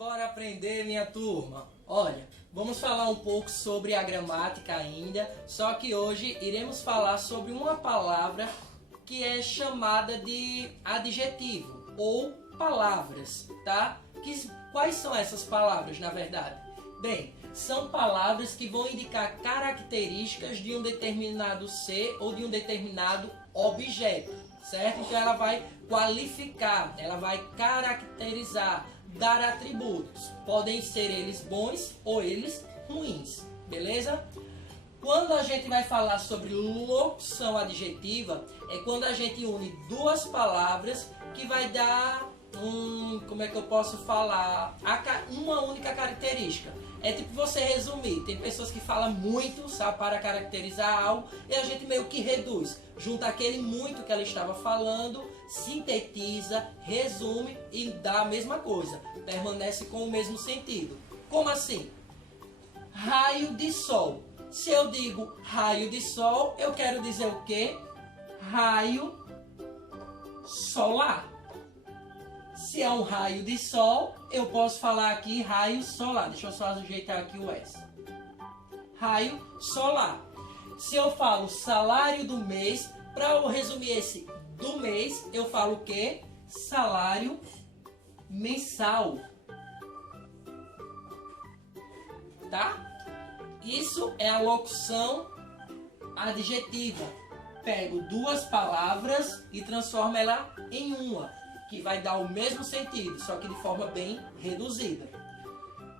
Bora aprender, minha turma? Olha, vamos falar um pouco sobre a gramática ainda, só que hoje iremos falar sobre uma palavra que é chamada de adjetivo ou palavras, tá? Quais são essas palavras, na verdade? Bem, são palavras que vão indicar características de um determinado ser ou de um determinado objeto, certo? Então ela vai qualificar, ela vai caracterizar, dar atributos. Podem ser eles bons ou eles ruins, beleza? Quando a gente vai falar sobre locução adjetiva, é quando a gente une duas palavras que vai dar como é que eu posso falar? Uma única característica. É tipo você resumir. Tem pessoas que falam muito, sabe, para caracterizar algo, e a gente meio que reduz. Junta aquele muito que ela estava falando, sintetiza, resume e dá a mesma coisa. Permanece com o mesmo sentido. Como assim? Raio de sol. Se eu digo raio de sol, eu quero dizer o quê? Raio solar. Se é um raio de sol, eu posso falar aqui raio solar. Deixa eu só ajeitar aqui o S. Raio solar. Se eu falo salário do mês, para eu resumir esse do mês, eu falo o quê? Salário mensal. Tá? Isso é a locução adjetiva. Pego duas palavras e transformo ela em uma, que vai dar o mesmo sentido, só que de forma bem reduzida.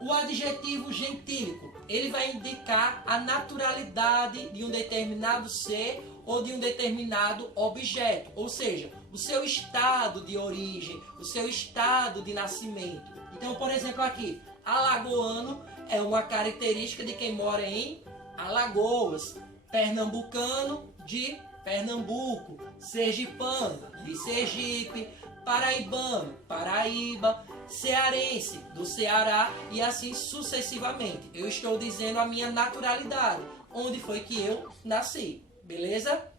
O adjetivo gentílico, ele vai indicar a naturalidade de um determinado ser ou de um determinado objeto, ou seja, o seu estado de origem, o seu estado de nascimento. Então, por exemplo, aqui, alagoano é uma característica de quem mora em Alagoas, pernambucano de Pernambuco, sergipano de Sergipe, paraibano, Paraíba, cearense, do Ceará e assim sucessivamente. Eu estou dizendo a minha naturalidade, onde foi que eu nasci, beleza?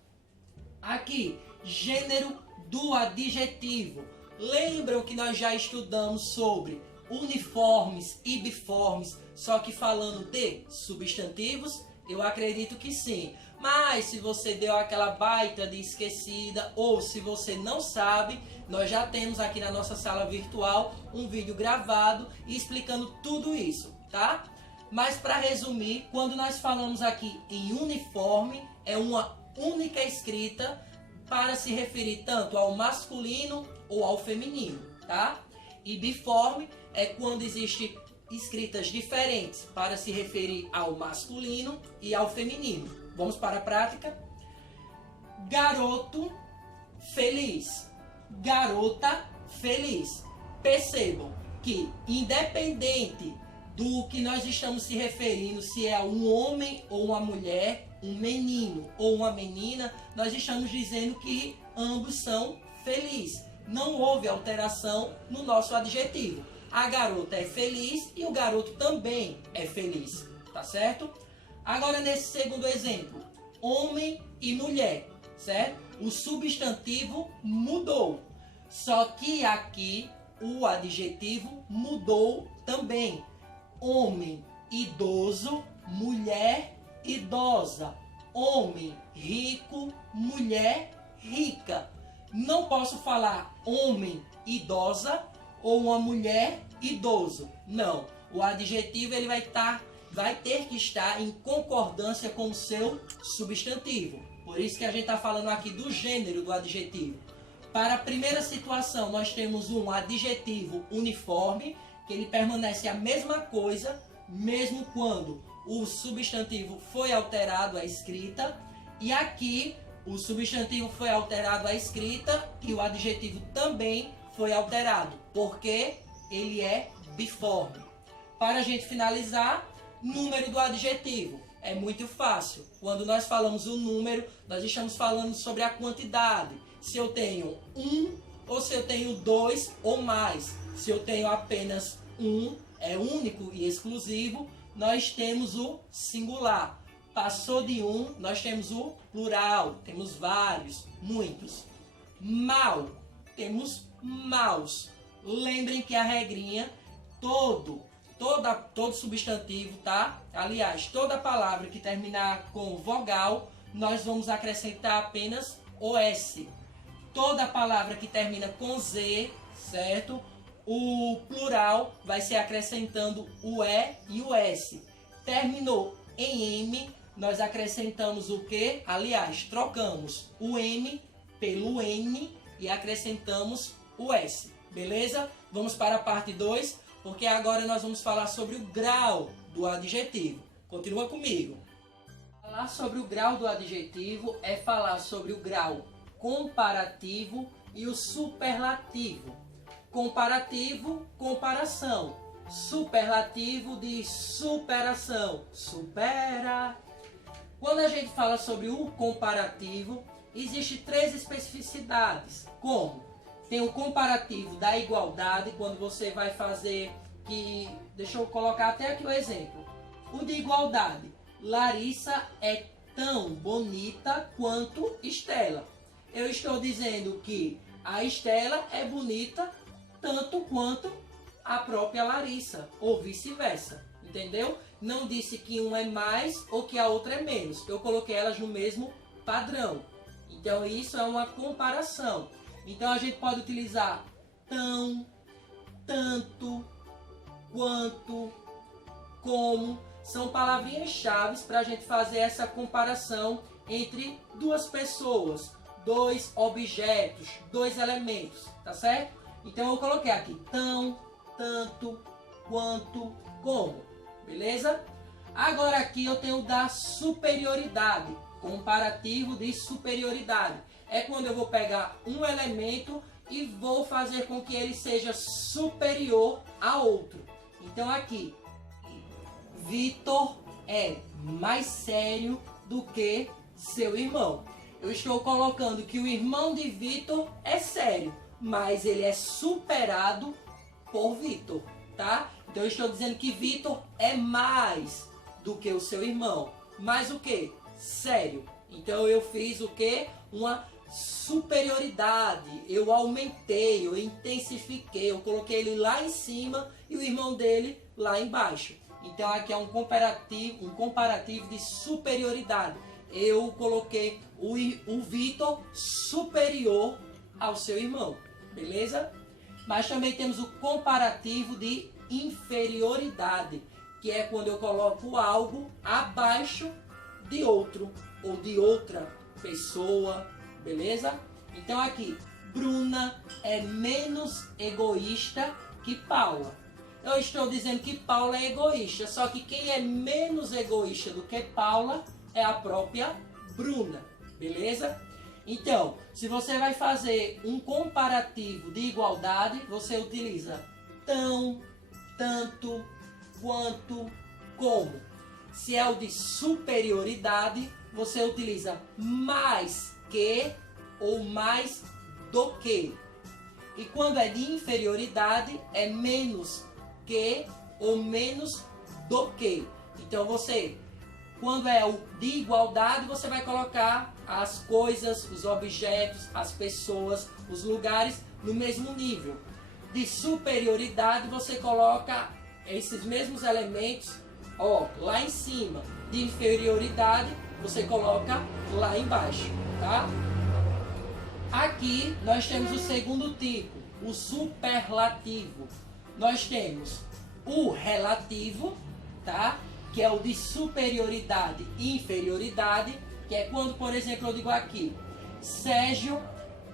Aqui, gênero do adjetivo. Lembram que nós já estudamos sobre uniformes e biformes, só que falando de substantivos? Eu acredito que sim. Mas se você deu aquela baita de esquecida ou se você não sabe, nós já temos aqui na nossa sala virtual um vídeo gravado explicando tudo isso, tá? Mas para resumir, quando nós falamos aqui em uniforme, é uma única escrita para se referir tanto ao masculino ou ao feminino, tá? E biforme é quando existem escritas diferentes para se referir ao masculino e ao feminino. Vamos para a prática. Garoto feliz. Garota feliz. Percebam que, independente do que nós estamos se referindo, se é um homem ou uma mulher, um menino ou uma menina, nós estamos dizendo que ambos são felizes. Não houve alteração no nosso adjetivo. A garota é feliz e o garoto também é feliz, tá certo? Agora nesse segundo exemplo, homem e mulher, certo? O substantivo mudou, só que aqui o adjetivo mudou também. Homem idoso, mulher idosa. Homem rico, mulher rica. Não posso falar homem idosa ou uma mulher idoso. Não, o adjetivo ele vai ter que estar em concordância com o seu substantivo. Por isso que a gente está falando aqui do gênero do adjetivo. Para a primeira situação, nós temos um adjetivo uniforme, que ele permanece a mesma coisa, mesmo quando o substantivo foi alterado à escrita. E aqui, o substantivo foi alterado à escrita e o adjetivo também foi alterado, porque ele é biforme. Para a gente finalizar, número do adjetivo. É muito fácil. Quando nós falamos o número, nós estamos falando sobre a quantidade. Se eu tenho um ou se eu tenho dois ou mais. Se eu tenho apenas um, é único e exclusivo, nós temos o singular. Passou de um, nós temos o plural. Temos vários, muitos. Mal, temos maus. Lembrem que a regrinha todo substantivo, tá? Aliás, toda palavra que terminar com vogal, nós vamos acrescentar apenas o S. Toda palavra que termina com Z, certo? O plural vai ser acrescentando o E e o S. Terminou em M, nós acrescentamos o que? Aliás, trocamos o M pelo N e acrescentamos o S. Beleza? Vamos para a parte 2, porque agora nós vamos falar sobre o grau do adjetivo. Continua comigo. Falar sobre o grau do adjetivo é falar sobre o grau comparativo e o superlativo. Comparativo, comparação. Superlativo de superação. Supera. Quando a gente fala sobre o comparativo, existem 3 especificidades. Como? Tem o comparativo da igualdade, quando você vai fazer que... Deixa eu colocar até aqui o exemplo. O de igualdade. Larissa é tão bonita quanto Estela. Eu estou dizendo que a Estela é bonita tanto quanto a própria Larissa, ou vice-versa. Entendeu? Não disse que uma é mais ou que a outra é menos. Eu coloquei elas no mesmo padrão. Então isso é uma comparação. Então a gente pode utilizar tão, tanto, quanto, como. São palavrinhas-chave para a gente fazer essa comparação entre duas pessoas, 2 objetos, 2 elementos, tá certo? Então eu coloquei aqui tão, tanto, quanto, como, beleza? Agora aqui eu tenho da superioridade, comparativo de superioridade. É quando eu vou pegar um elemento e vou fazer com que ele seja superior a outro. Então aqui, Vitor é mais sério do que seu irmão. Eu estou colocando que o irmão de Vitor é sério, mas ele é superado por Vitor, tá? Então eu estou dizendo que Vitor é mais do que o seu irmão. Mais o que? Sério. Então eu fiz o que? Uma superioridade. Eu aumentei, eu intensifiquei, eu coloquei ele lá em cima e o irmão dele lá embaixo. Então aqui é um comparativo de superioridade. Eu coloquei o Vitor superior ao seu irmão, beleza? Mas também temos o comparativo de inferioridade, que é quando eu coloco algo abaixo de outro ou de outra pessoa, beleza? Então aqui, Bruna é menos egoísta que Paula. Eu estou dizendo que Paula é egoísta, só que quem é menos egoísta do que Paula é a própria Bruna, beleza? Então, se você vai fazer um comparativo de igualdade, você utiliza tão, tanto, quanto, como. Se é o de superioridade, você utiliza mais que ou mais do que. E quando é de inferioridade, é menos que ou menos do que. Então você, quando é o de igualdade, você vai colocar as coisas, os objetos, as pessoas, os lugares no mesmo nível. De superioridade, você coloca esses mesmos elementos, ó, lá em cima. De inferioridade, você coloca lá embaixo, tá? Aqui nós temos o segundo tipo, o superlativo. Nós temos o relativo, tá? Que é o de superioridade e inferioridade, que é quando, por exemplo, eu digo aqui, Sérgio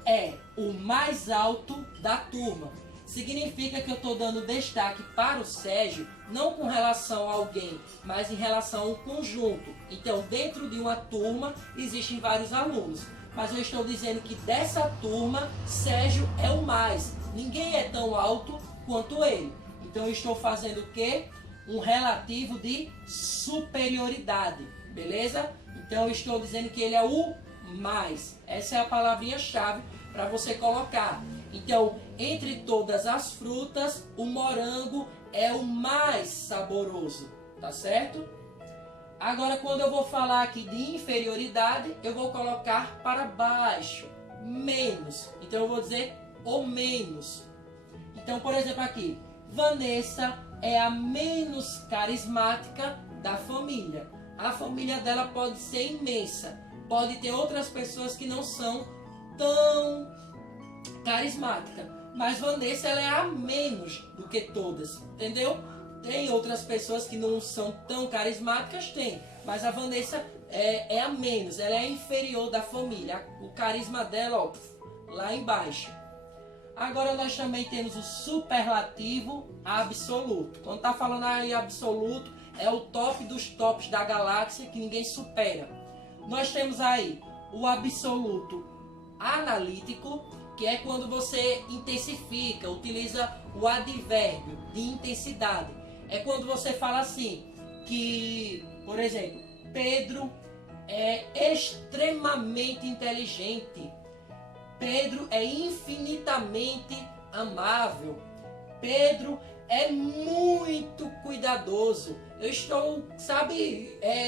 é o mais alto da turma. Significa que eu estou dando destaque para o Sérgio, não com relação a alguém, mas em relação a um conjunto. Então, dentro de uma turma, existem vários alunos. Mas eu estou dizendo que dessa turma, Sérgio é o mais. Ninguém é tão alto quanto ele. Então, eu estou fazendo o quê? Um relativo de superioridade, beleza? Então eu estou dizendo que ele é o mais. Essa é a palavrinha-chave para você colocar. Então, entre todas as frutas, o morango é o mais saboroso, tá certo? Agora, quando eu vou falar aqui de inferioridade, eu vou colocar para baixo, menos. Então eu vou dizer o menos. Então, por exemplo, aqui, Vanessa é a menos carismática da família. A família dela pode ser imensa, pode ter outras pessoas que não são tão carismáticas, mas Vanessa ela é a menos do que todas, entendeu? Tem outras pessoas que não são tão carismáticas, tem, mas a Vanessa é a menos, ela é a inferior da família, o carisma dela, ó, lá embaixo. Agora nós também temos o superlativo absoluto. Quando tá falando aí absoluto, é o top dos tops da galáxia que ninguém supera. Nós temos aí o absoluto analítico, que é quando você intensifica, utiliza o advérbio de intensidade. É quando você fala assim, que, por exemplo, Pedro é extremamente inteligente. Pedro é infinitamente amável. Pedro é muito cuidadoso. Eu estou,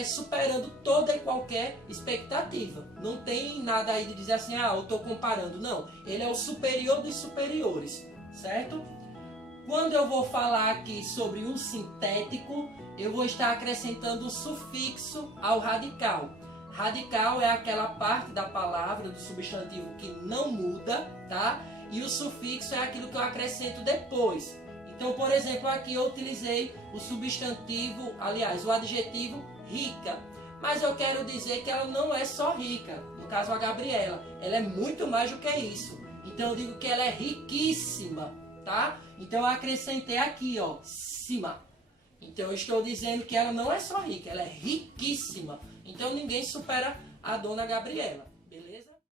superando toda e qualquer expectativa. Não tem nada aí de dizer assim, eu estou comparando. Não, ele é o superior dos superiores, certo? Quando eu vou falar aqui sobre um sintético, eu vou estar acrescentando um sufixo ao radical. Radical é aquela parte da palavra, do substantivo que não muda, tá? E o sufixo é aquilo que eu acrescento depois. Então, por exemplo, aqui eu utilizei o substantivo, aliás, o adjetivo rica. Mas eu quero dizer que ela não é só rica. No caso, a Gabriela, ela é muito mais do que isso. Então, eu digo que ela é riquíssima, tá? Então, eu acrescentei aqui, ó, cima. Então, eu estou dizendo que ela não é só rica, ela é riquíssima. Então, ninguém supera a dona Gabriela.